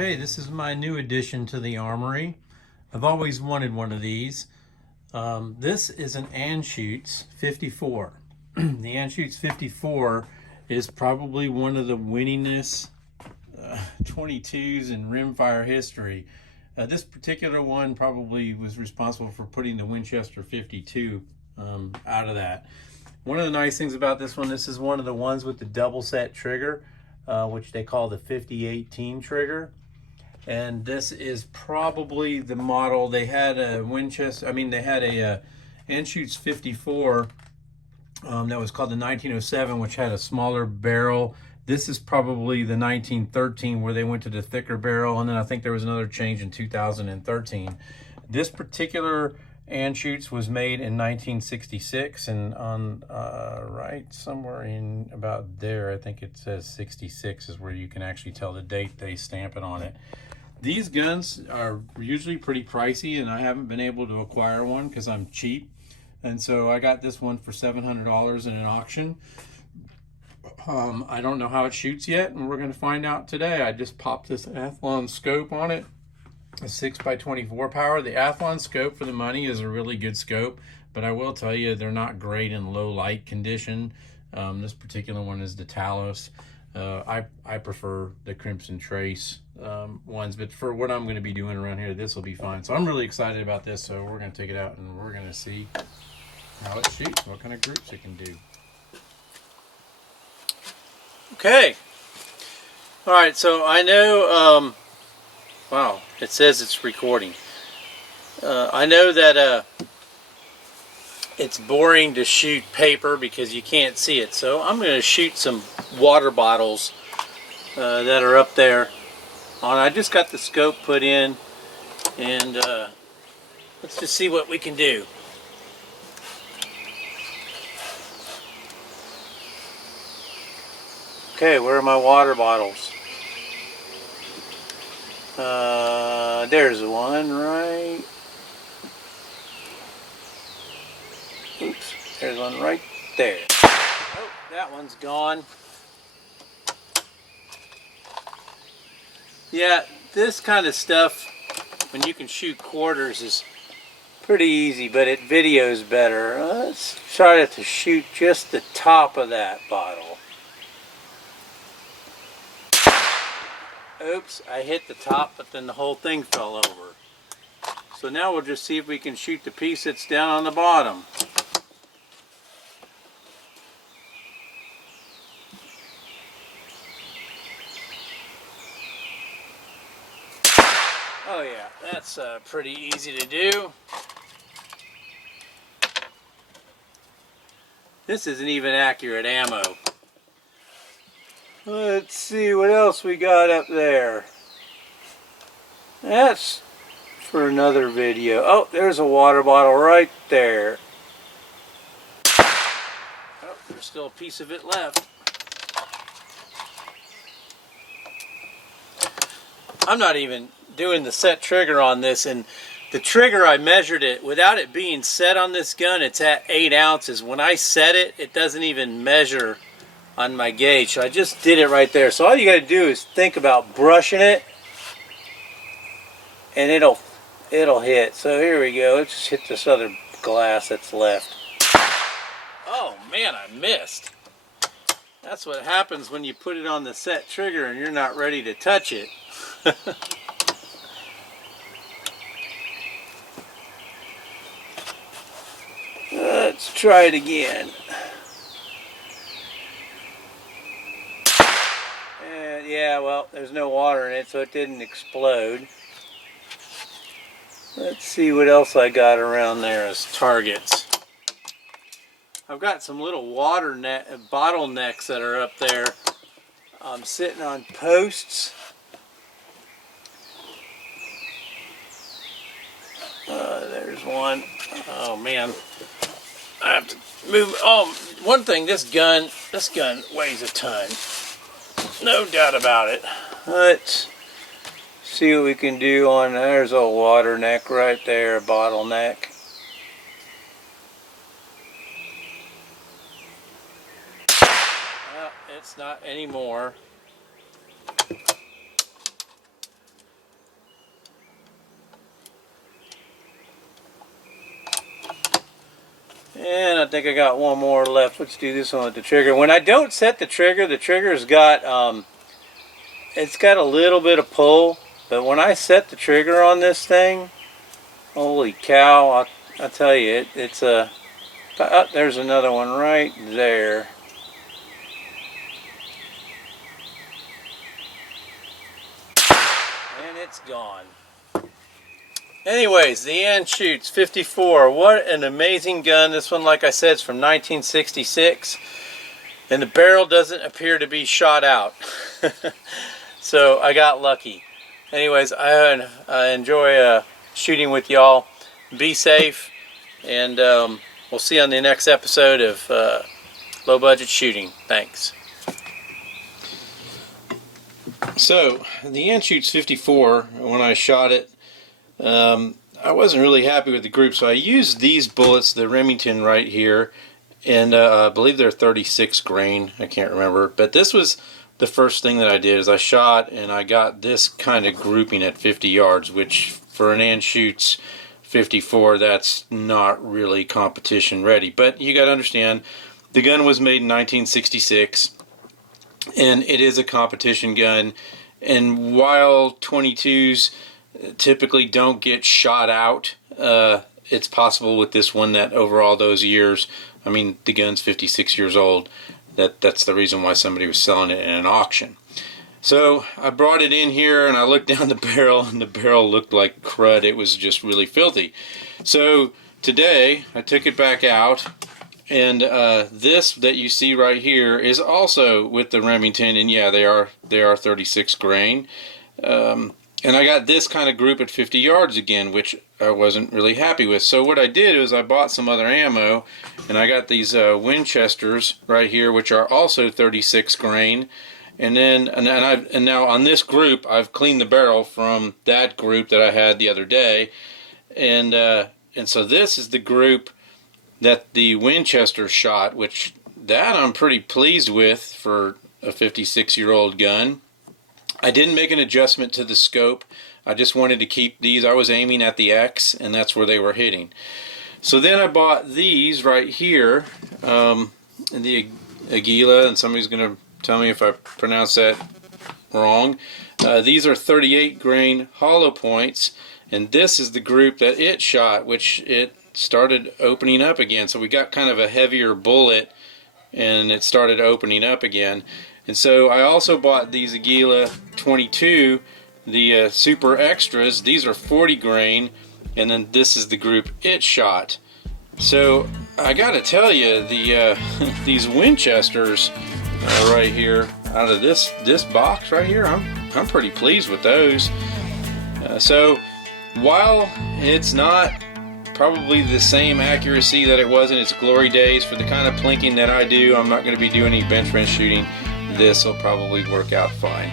Okay, this is my new addition to the armory. I've always wanted one of these. This is an Anschutz 54. The Anschutz 54 is probably one of the winningest 22s in rimfire history. This particular one probably was responsible for putting the Winchester 52 out of that. One of the nice things about this one, this is one of the ones with the double set trigger, which they call the 5018 trigger. And this is probably the model. They had a Winchester, they had a Anschutz 54 that was called the 1907, which had a smaller barrel. This is probably the 1913 where they went to the thicker barrel, and then I think there was another change in 2013. This particular Anschutz was made in 1966, and on right somewhere in about there, I think it says 66 is where you can actually tell the date they stamp it on it. These guns are usually pretty pricey, and I haven't been able to acquire one because I'm cheap. And so I got this one for $700 in an auction. I don't know how it shoots yet, and we're going to find out today. I just popped this Athlon scope on it, a 6x24 power. The Athlon scope for the money is a really good scope, but I will tell you they're not great in low light condition. This particular one is the Talos. I prefer the Crimson Trace ones, but for what I'm going to be doing around here, this will be fine. So I'm really excited about this. So we're going to take it out and we're going to see how it shoots, what kind of groups it can do. Okay. All right. So I know, wow, it says it's recording. I know that it's boring to shoot paper because you can't see it. So I'm going to shoot some water bottles that are up there. I just got the scope put in, and let's just see what we can do. Okay, where are my water bottles? There's one right. Oops, there's one right there. Oh, that one's gone. Yeah, this kind of stuff, when you can shoot quarters, is pretty easy, but it videos better. Let's try to shoot just the top of that bottle. Oops, I hit the top, but then the whole thing fell over. So now we'll just see if we can shoot the piece that's down on the bottom. Oh yeah, that's pretty easy to do. This isn't even accurate ammo. Let's see what else we got up there. That's for another video. Oh, there's a water bottle right there. Oh, there's still a piece of it left. I'm not even doing the set trigger on this, and the trigger, I measured it without it being set on this gun. It's at 8 ounces. When I set it, it doesn't even measure on my gauge. So I just did it right there. So all you got to do is think about brushing it, and it'll hit. So here we go. Let's just hit this other glass that's left. Oh man, I missed. That's what happens when you put it on the set trigger and you're not ready to touch it. Let's try it again. And yeah, well, there's no water in it, so it didn't explode. Let's see what else I got around there as targets. I've got some little water bottlenecks that are up there. I'm sitting on posts. There's one. Oh man, I have to move. Oh, one thing, this gun weighs a ton. No doubt about it. Let's see what we can do on, there's a water neck right there, a bottleneck. Well, it's not anymore. And I think I got one more left. Let's do this one with the trigger. When I don't set the trigger's got it's got a little bit of pull, but when I set the trigger on this thing, holy cow, I tell you, it's a there's another one right there. And it's gone. Anyways, the Anschutz 54. What an amazing gun. This one, like I said, is from 1966. And the barrel doesn't appear to be shot out. So I got lucky. Anyways, I enjoy shooting with y'all. Be safe. And we'll see you on the next episode of Low Budget Shooting. Thanks. So, the Anschutz 54, when I shot it, I wasn't really happy with the group, so I used these bullets, the Remington right here, and I believe they're 36 grain, I can't remember, but this was the first thing that I did, is I shot and I got this kind of grouping at 50 yards, which for an Anschutz 54, that's not really competition ready. But you got to understand, the gun was made in 1966, and it is a competition gun, and while 22s typically don't get shot out, it's possible with this one that over all those years, I mean, the gun's 56 years old, that's the reason why somebody was selling it in an auction. So I brought it in here and I looked down the barrel, and the barrel looked like crud. It was just really filthy. So today I took it back out, and this that you see right here is also with the Remington, and yeah, they are 36 grain. And I got this kind of group at 50 yards again, which I wasn't really happy with. So what I did is I bought some other ammo, and I got these Winchesters right here, which are also 36 grain. And then and now on this group, I've cleaned the barrel from that group that I had the other day, and so this is the group that the Winchester shot, which that I'm pretty pleased with for a 56-year-old gun. I didn't make an adjustment to the scope. I just wanted to keep these. I was aiming at the X, and that's where they were hitting. So then I bought these right here, the Aguila, and somebody's going to tell me if I pronounce that wrong. These are 38 grain hollow points, and this is the group that it shot, which it started opening up again. So we got kind of a heavier bullet, and it started opening up again. And so I also bought these Aguila 22, the Super Extras. These are 40 grain, and then this is the group it shot. So I gotta tell you, the these Winchesters right here, out of this box right here, I'm pretty pleased with those. So while it's not probably the same accuracy that it was in its glory days, for the kind of plinking that I do, I'm not going to be doing any bench press shooting. This will probably work out fine.